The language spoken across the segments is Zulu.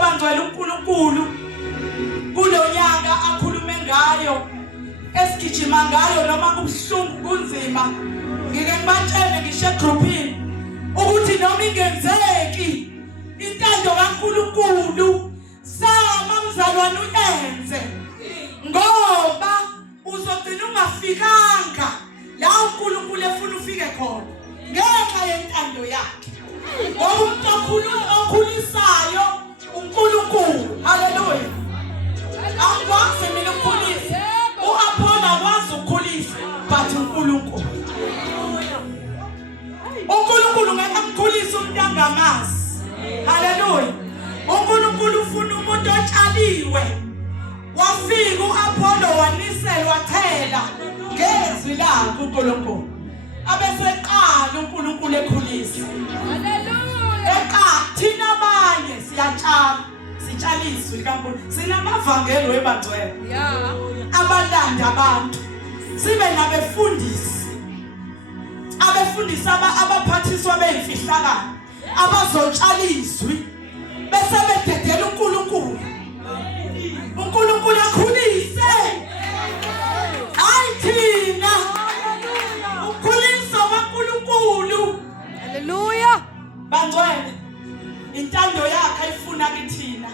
bangcwele uNkulunkulu kulo nyaka akhulume ngayo esigijima ngayo noma kubuhlungu kunzima ngike ngibatshele ngisho egroupini ukuthi noma ingenzeki intando kaNkulunkulu sama mzalwane uyenze ngoba uzogcina ungafikanga la uNkulunkulu efuna ufike khona ngenxa yentando yakhe ngoba umuntu okhulisayo uNkulunkulu. Haleluya. Angikwazi mina ukukhulisa uApollo akwazi ukukhulisa but uNkulunkulu ngeke amkhulise umuntu angamazi. Haleluya. uNkulunkulu ufuna umuntu otshaliwe wafika uApollo wanisela wathela ngezwi lakhe uNkulunkulu abeseqala uNkulunkulu ekhulisa. Haleluya. Thina abanye siyatshala sitshaliswe kaNkulunkulu sinamavangelo webangcwele abalanda abantu sibe nabefundisi abaphathiswa beyimfihlakalo abazotshaliswi bese bededela uNkulunkulu akhulise. Hayi thina ukhulisa kaNkulunkulu. Haleluya. Bangcwele intando yakhe ayifuna kithina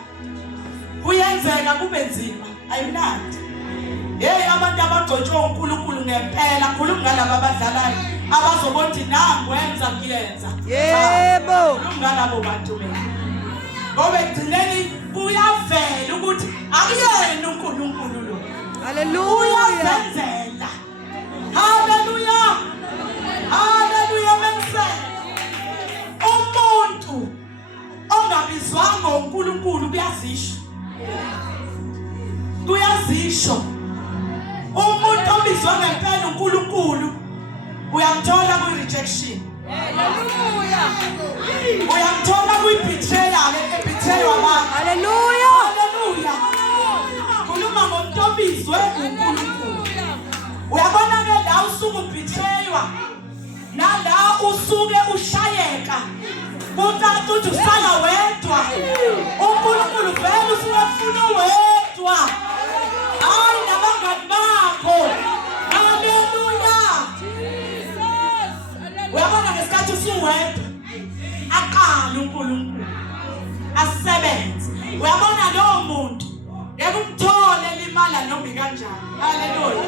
kuyenzeka kube nzima ayimnandi. Hey abantu abagcotshwe uNkulunkulu ngempela khuluma ngalabo abadlalayo abazobothi nangu wenza kuyenza. Yebo. Khuluma ngalabo bantu bena ngoba egcineni kuyavela ukuthi akuyena uNkulunkulu lo. Haleluya. Uyazenzela. Haleluya. Haleluya mense. Umuntu ongabizwanga uNkulunkulu kuyazisho. Umuntu obizwa ngempela uNkulunkulu uyamthola ku-rejection. Haleluya. Uyamthola ku-betrayal ebetraywa abantu. Haleluya. Haleluya. Khuluma ngomuntu obizwe uNkulunkulu. Uyabona ke la usuke ubetraywa nala usuke ushayeka ukuthi usala wedwa. uNkulunkulu vele usufuna wedwa. Hayi nabangani bakho. Haleluya. Uyabona ngesikhathi usuwedwa aqala uNkulunkulu asebenze. Uyabona lo muntu ngeke umthole limala noma kanjani. Haleluya.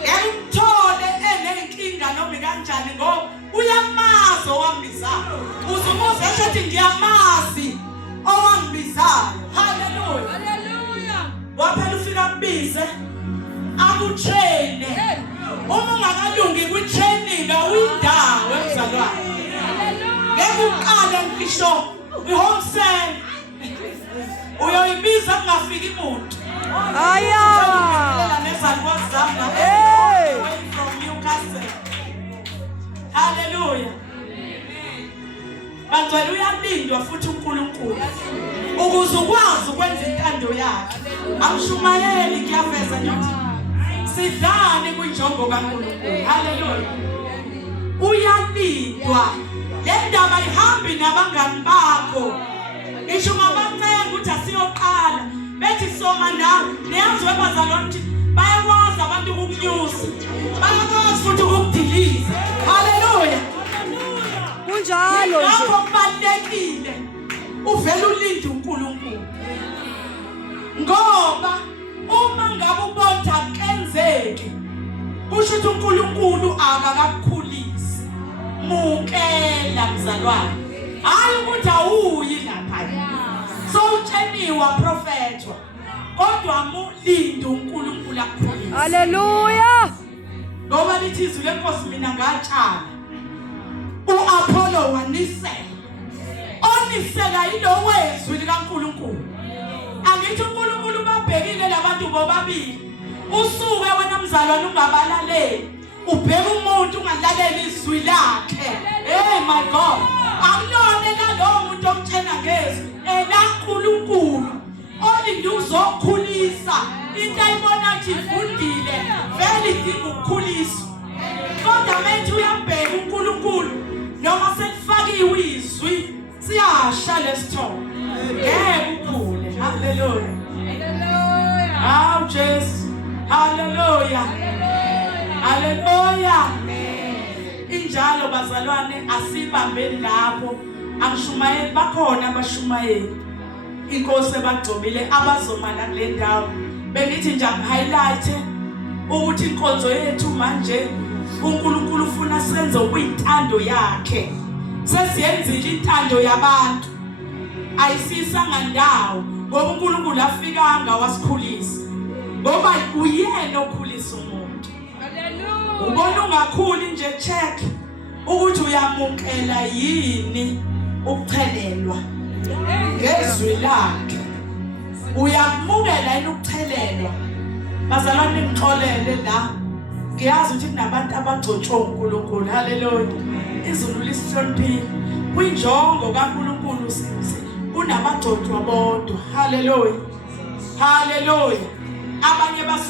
Ngeke umthole enenkinga noma kanjani ngoba uyamazi owambizayo. Uzumuza ethi ngiyamazi owambizayo. Haleluya. Haleluya. Waphela ufika kubize akutraine. Uma ungakalungi ku-training awuyindawo emzalwane. Ngeke uqale ngisho i-home cell uyoyibiza kungafiki umuntu. Aya. Nezalukwazi zami la from Newcastle. Haleluya. Bangcwele uyalindwa futhi uNkulunkulu ukuze ukwazi ukwenza intando yakhe. Amshumayeli kuyaveza nyothi sidlane kwinjongo kaNkulunkulu. Haleluya. Uyalindwa. Le ndaba ihambi nabangani bakho. Ngisho ngabacenga ukuthi asiyoqala bethi soma nawe niyazi webazalwane ukuthi bayakwazi abantu ukukunyusa bayakwazi futhi ukukudiliza. Haleluya. Kunjalo nje. Lapho kubalekile uvela ulinde uNkulunkulu ngoba uma ngabe ubona kenzeke kusho ukuthi uNkulunkulu akakakukhulisi. Mukela mzalwane. Hayi ukuthi awuyi lapha. Sowutsheniwa prophetwa kodwa mulinde uNkulunkulu akukhulise. Haleluya. Ngoba lithi izwi lenkosi mina ngatshala uApollo wanisela. Onisela yilo wezwi likaNkulunkulu. Angithi uNkulunkulu babhekile labantu bobabili. Usuke wena mzalwane ungabalaleli. Ubheka umuntu ungalaleli izwi lakhe. Hey my God. Akulona lo muntu omtshena ngezwi elaNkulunkulu. Olinde uzokhulisa. Into ayibona ukuthi ifundile vele idinga ukukhuliswa. Kodwa manje uyabheka uNkulunkulu noma sekufakiwe izwi siyasha lesithobo. Ngeke ukhulu. haleluya. Hawu Jesu, haleluya, haleluya. Injalo bazalwane, asibambeni lapho. Angishumayeli bakhona abashumayeli. Inkosi ebagcobile abazomana kule ndawo. Bengithi nje highlight ukuthi inkonzo yethu manje uNkulunkulu ufuna senze okuyintando yakhe. Sesiyenzile intando yabantu. Ayisisanga ndawo ngoba uNkulunkulu afikanga wasikhulisa. Ngoba uyena okhulisa umuntu. Haleluya. Ubona ungakhuli nje check ukuthi uyamukela yini ukuchelelwa ngezwi lakhe. Uyamukela yini ukuchelelwa? Bazalwane ngixolele la. Ngiyazi ukuthi kunabantu abagcotshwe uNkulunkulu. Haleluya. Izulu lisihloniphile. Kwinjongo kaNkulunkulu kunabagcotshwa bodwa. Haleluya. Haleluya. Abanye